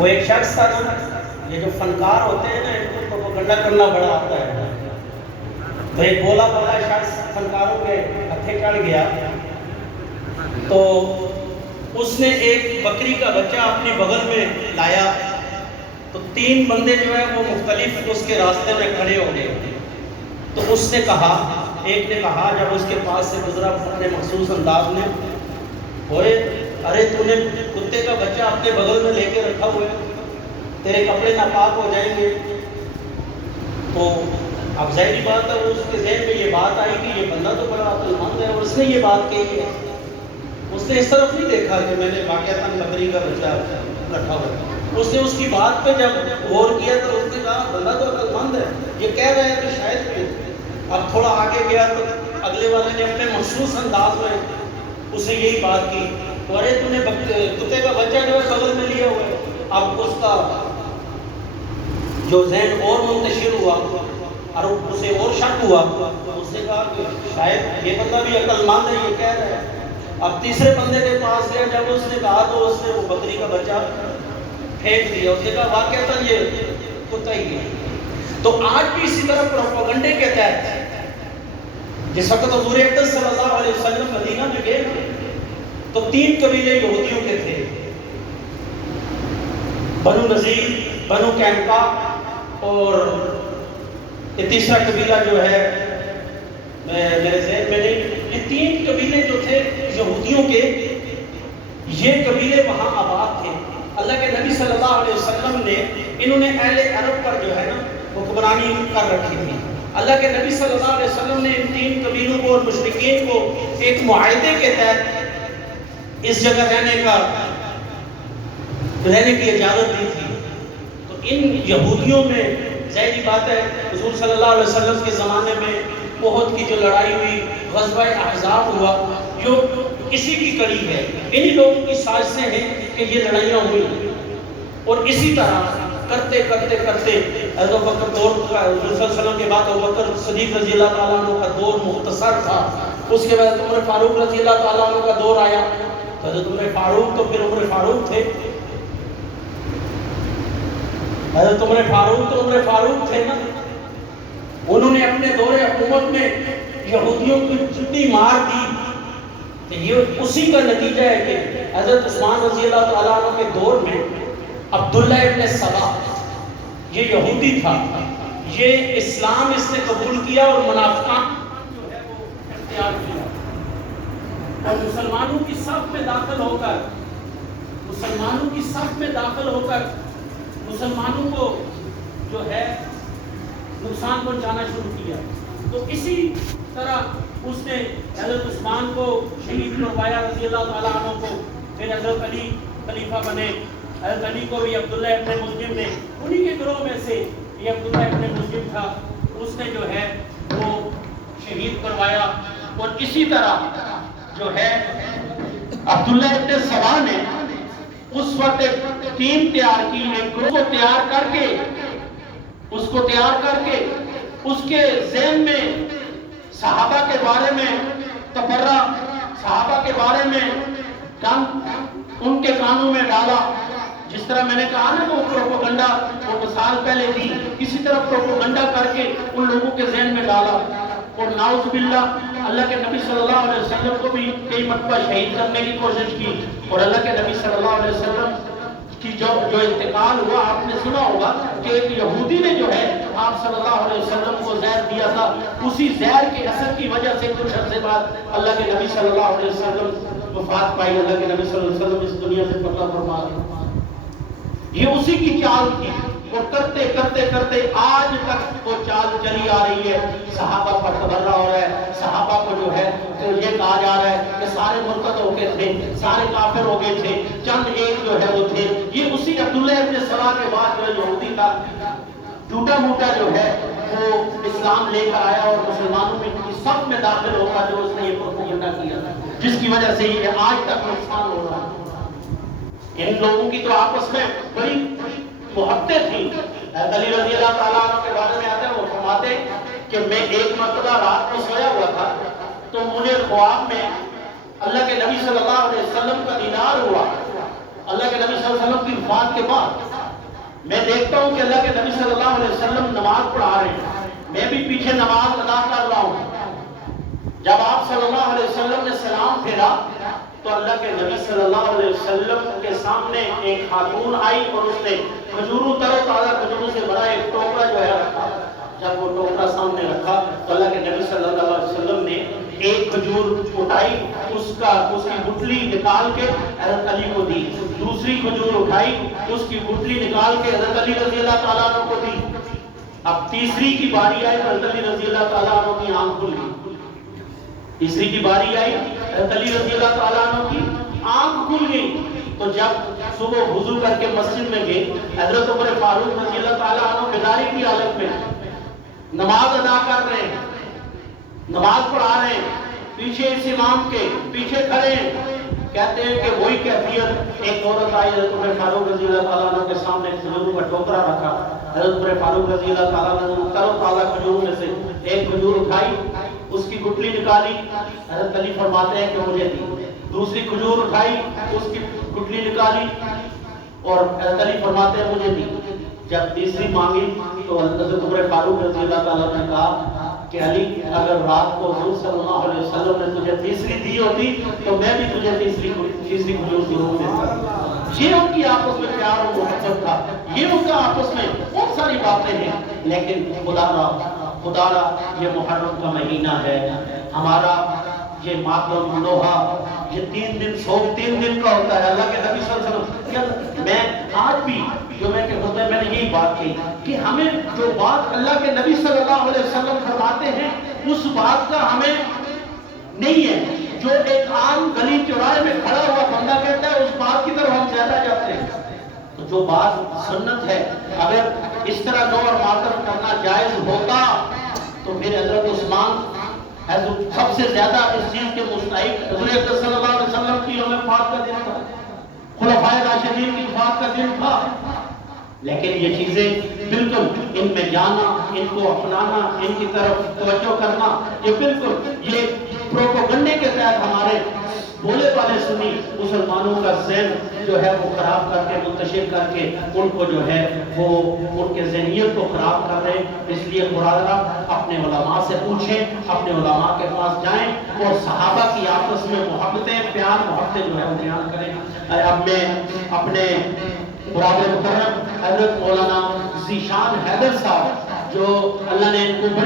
وہ ایک شخص تھا نا، یہ جو فنکار ہوتے ہیں نا، ان کو پروپیگنڈا کرنا بڑا آتا ہے. تو ایک بولا بالا شخص فنکاروں کے ہتھے چڑھ گیا، تو اس نے ایک بکری کا بچہ اپنی بغل میں لایا. تو 3 بندے جو ہے وہ مختلف اس کے راستے میں کھڑے ہو گئے. تو اس نے کہا، ایک نے کہا جب اس کے پاس سے گزرا اپنے مخصوص انداز میں، ہوئے ارے تو نے کتے کا بچہ اپنے بغل میں لے کے رکھا ہوا ہے، تیرے کپڑے ناپاک ہو جائیں گے. تو اب ظاہری بات ہے اس کے ذہن میں یہ بات آئی کہ یہ بندہ تو بڑا عقل مند ہے اور اس نے یہ بات کہی ہے. اس نے اس طرف نہیں دیکھا کہ میں نے واقعتاً بکری کا بچہ رکھا ہوا ہے. اس نے اس کی بات پہ جب غور کیا تو اس نے کہا بندہ تو عقل مند ہے، یہ کہہ رہا ہے کہ شاید بھی. اب تھوڑا آگے گیا تو اگلے والے نے اپنے مخصوص انداز میں اسے یہی بات کی، ارے تو نے کتے کا بچہ جو ہے بغل میں لیا ہوا ہے. اب اس کا جو ذہن اور منتشر ہوا اور اسے اور شک ہوا، اس نے کہا کہ شاید یہ بندہ بھی عقل مند ہے، یہ کہہ رہا ہے. اب تیسرے بندے کے پاس گیا، جب اس نے کہا تو اس نے وہ بکری کا بچہ پھینک دیا. اس نے کہا واقعتاً یہ کتا ہی ہے. تو آج بھی اسی طرح پروپیگنڈے کے تحت جس وقت حضور اقدس صلی اللہ علیہ وسلم مدینہ میں گئے تو 3 قبیلے یہودیوں کے تھے، بنو نذیر، بنو قینقاع اور یہ تیسرا قبیلہ جو ہے میرے ذہن میں نہیں. یہ 3 قبیلے جو تھے یہودیوں کے، یہ قبیلے وہاں آباد تھے. اللہ کے نبی صلی اللہ علیہ وسلم نے انہوں نے اہل عرب پر جو ہے نا حکمرانی کر رکھی تھی. اللہ کے نبی صلی اللہ علیہ وسلم نے ان 3 قبیلوں کو اور مشرکین کو ایک معاہدے کے تحت اس جگہ رہنے کی اجازت دی تھی. تو ان یہودیوں میں ظاہری بات ہے حضور صلی اللہ علیہ وسلم کے زمانے میں احد کی جو لڑائی ہوئی، غزوہ احزاب ہوا، جو اسی کی کڑی ہے. انہی لوگوں کی سازشیں ہیں کہ یہ لڑائیاں ہوئی. اور اسی طرح کرتے کرتے کرتے حضرت بکر دور کا، حضور صلی اللہ علیہ وسلم کے بعد ابوبکر صدیق رضی اللہ تعالیٰ عنہ کا دور مختصر تھا. اس کے بعد عمر فاروق رضی اللہ تعالیٰ عنہ کا دور آیا. حضرت عمر فاروق تو پھر عمر فاروق تھے، حضرت عمر فاروق تو عمر فاروق تھے نا. انہوں نے اپنے دور حکومت میں یہودیوں کو جتنی مار دی، تو یہ اسی کا نتیجہ ہے کہ حضرت عثمان رضی اللہ تعالیٰ عنہ کے دور میں عبداللہ ابن سبا یہ یہودی تھا، یہ اسلام اس نے قبول کیا اور منافقان جو ہے وہ اختیار کیا، اور مسلمانوں کی صف میں داخل ہو کر مسلمانوں کو جو ہے نقصان پہنچانا شروع کیا. تو اسی طرح اس نے حضرت عثمان کو شہید کروایا رضی اللہ تعالیٰ عنہ کو. پھر حضرت علی خلیفہ بنے. حضرت علی کو بھی عبداللہ ابن ملجم نے، انہی کے گروہ میں سے یہ عبداللہ ابن ملجم تھا، اس نے جو ہے وہ شہید کروایا. اور اسی طرح جو ہے عبداللہ ابن سبا نے اس وقت ایک ٹیم تیار کی، ایک گروہ کو تیار کر کے اس کے ذہن میں صحابہ کے بارے میں تبرہ، صحابہ کے بارے میں ان کے کانوں میں ڈالا. جس طرح میں نے کہا نا وہ پروپیگنڈا، وہ مثال پہلے دی، کسی طرح پروپیگنڈا کر کے ان لوگوں کے ذہن میں ڈالا. اور نعوذ باللہ اللہ کے نبی صلی اللہ علیہ وسلم کو بھی کئی مرتبہ شہید کرنے کی کوشش کی. اور اللہ کے نبی صلی اللہ علیہ وسلم کی جو انتقال ہوا، آپ نے سنا ہوگا کہ ایک یہودی نے جو ہے آپ صلی اللہ علیہ وسلم کو زہر دیا تھا. اسی زہر کے اثر کی وجہ سے کچھ عرصے بعد اللہ کے نبی صلی اللہ علیہ وسلم وفات پائی. اللہ کے نبی صلی اللہ علیہ وسلم اس دنیا سے پردہ فرما گئے. یہ اسی کی چال تھی. اور کرتے کرتے کرتے آج تک وہ چال چلی آ رہی ہے. صحابہ پر تبرہ ہو رہا ہے، صحابہ کو جو ہے تو یہ کہا جا رہا ہے کہ سارے مرتد ہو گئے تھے، سارے کافر ہو گئے تھے، چند ایک جو ہے وہ تھے. یہ اسی عبداللہ ابن سبا کے بعد جو ہے یہودی کا ٹوٹا موٹا جو ہے وہ اسلام لے کر آیا اور مسلمانوں میں کی صف میں داخل ہوگا جو اس نے یہ پروپیگنڈا کیا، جس کی وجہ سے یہ آج تک نقصان ہو رہا ہے. ان لوگوں کی تو آپس میں بڑی محبتیں تھیں. علی رضی اللہ تعالیٰ عنہ کے بارے میں آتا ہے، وہ فرماتے کہ میں ایک مرتبہ رات کو سویا ہوا تھا تو مجھے خواب میں اللہ کے نبی صلی اللہ علیہ وسلم کا دیدار ہوا. اللہ کے نبی صلی اللہ علیہ وسلم کی وفات کے بعد میں دیکھتا ہوں کہ اللہ کے نبی صلی اللہ علیہ وسلم نماز پڑھا رہے ہیں، میں بھی پیچھے نماز ادا کر رہا ہوں۔ جب آپ صلی اللہ علیہ وسلم نے سلام پھیرا تو اللہ کے نبی صلی اللہ علیہ وسلم کے سامنے ایک خاتون آئی اور اس نے کھجوروں تر و تازہ کھجوروں سے بڑا ایک ٹوکرا جو ہے رکھا۔ جب وہ ٹوکرا سامنے رکھا تو اللہ کے نبی صلی اللہ علیہ وسلم نے ایک کھجور اٹھائی، اس کی گٹلی نکال کے حضرت علی کو دی، دوسری کھجور اٹھائی، اس کی گٹلی نکال کے حضرت علی رضی اللہ تعالیٰ عنہ کو دی۔ اب تیسری کی باری آئی تو حضرت علی رضی اللہ تعالیٰ عنہ کی آنکھ کھل گئی۔ تیسری کی باری آئی حضرت علی رضی اللہ تعالیٰ عنہ کی آنکھ کھل گئی۔ تو جب صبح وضو کر کے مسجد میں گئے، حضرت عمر فاروق رضی اللہ تعالیٰ عنہ بیداری کی حالت میں نماز ادا کر رہے ہیں، نماز پڑھا رہے ہیں، پیچھے اس امام کے پیچھے کھڑے ہیں۔ کہتے ہیں کہ وہی کیفیت، ایک عورت آئی حضرت عمر فاروق رضی اللہ تعالیٰ عنہ کے سامنے کھجوروں کا ٹوکرا رکھا، حضرت عمر فاروق رضی اللہ تعالیٰ عنہ تر و تازہ کھجوروں میں سے ایک کھجور اٹھائی، اس کی گٹلی نکالی، حضرت علی فرماتے ہیں کہ مجھے دی، دوسری کھجور اٹھائی، اس کی گٹلی نکالی اور حضرت علی فرماتے ہیں مجھے دی۔ جب تیسری مانگی تو حضرت عمر فاروق رضی اللہ تعالیٰ نے کہا کہ علی اگر رات کو حضور صلی اللہ علیہ وسلم نے تجھے تیسری دی ہوتی تو میں بھی تجھے تیسری کھجور ضرور دیتا۔ یہ ان کی آپس میں پیار و محبت تھا، یہ ان کا آپس میں بہت ساری باتیں ہیں، لیکن خدا را یہ محرم کا مہینہ ہے، ہمارا یہ ماتم لوہا یہ 3 دن کا ہوتا ہے۔ اللہ کے نبی صلی اللہ علیہ وسلم، میں آج بھی جو میں نے یہی بات کہی کہ ہمیں جو بات اللہ کے نبی صلی اللہ علیہ وسلم فرماتے ہیں اس بات کا ہمیں نہیں ہے۔ جو ایک عام گلی چوراہے میں کھڑا ہوا بندہ کہتا ہے اس بات کی طرف ہم زیادہ جاتے ہیں۔ تو جو بات سنت ہے، اگر اس طرح نو اور ماتم کرنا جائز ہوتا تو پھر حضرت عثمان سب سے زیادہ اس چیز کے مستحق، حضور صلی اللہ علیہ وسلم کی یوم وفات کا دن تھا، خلفائے راشدین کی وفات کا دن تھا، لیکن یہ چیزیں بالکل ان میں جانا، ان کو اپنانا، ان کی طرف توجہ کرنا، یہ بالکل یہ پروپیگنڈے کے تحت ہمارے بولے والے سنی مسلمانوں کا ذہن جو ہے وہ خراب کر کے، منتشر کر کے ان کو جو ہے وہ ان کے ذہنیت کو خراب کر رہے ہیں۔ اس لیے برادرہ اپنے علماء سے پوچھیں، اپنے علماء کے پاس جائیں اور صحابہ کی آپس میں محبتیں، پیار محبتیں جو ہے وہ بیان کریں۔ اب میں اپنے برادر محترم حضرت مولانا ذیشان حیدر صاحب جو اللہ نے ان کو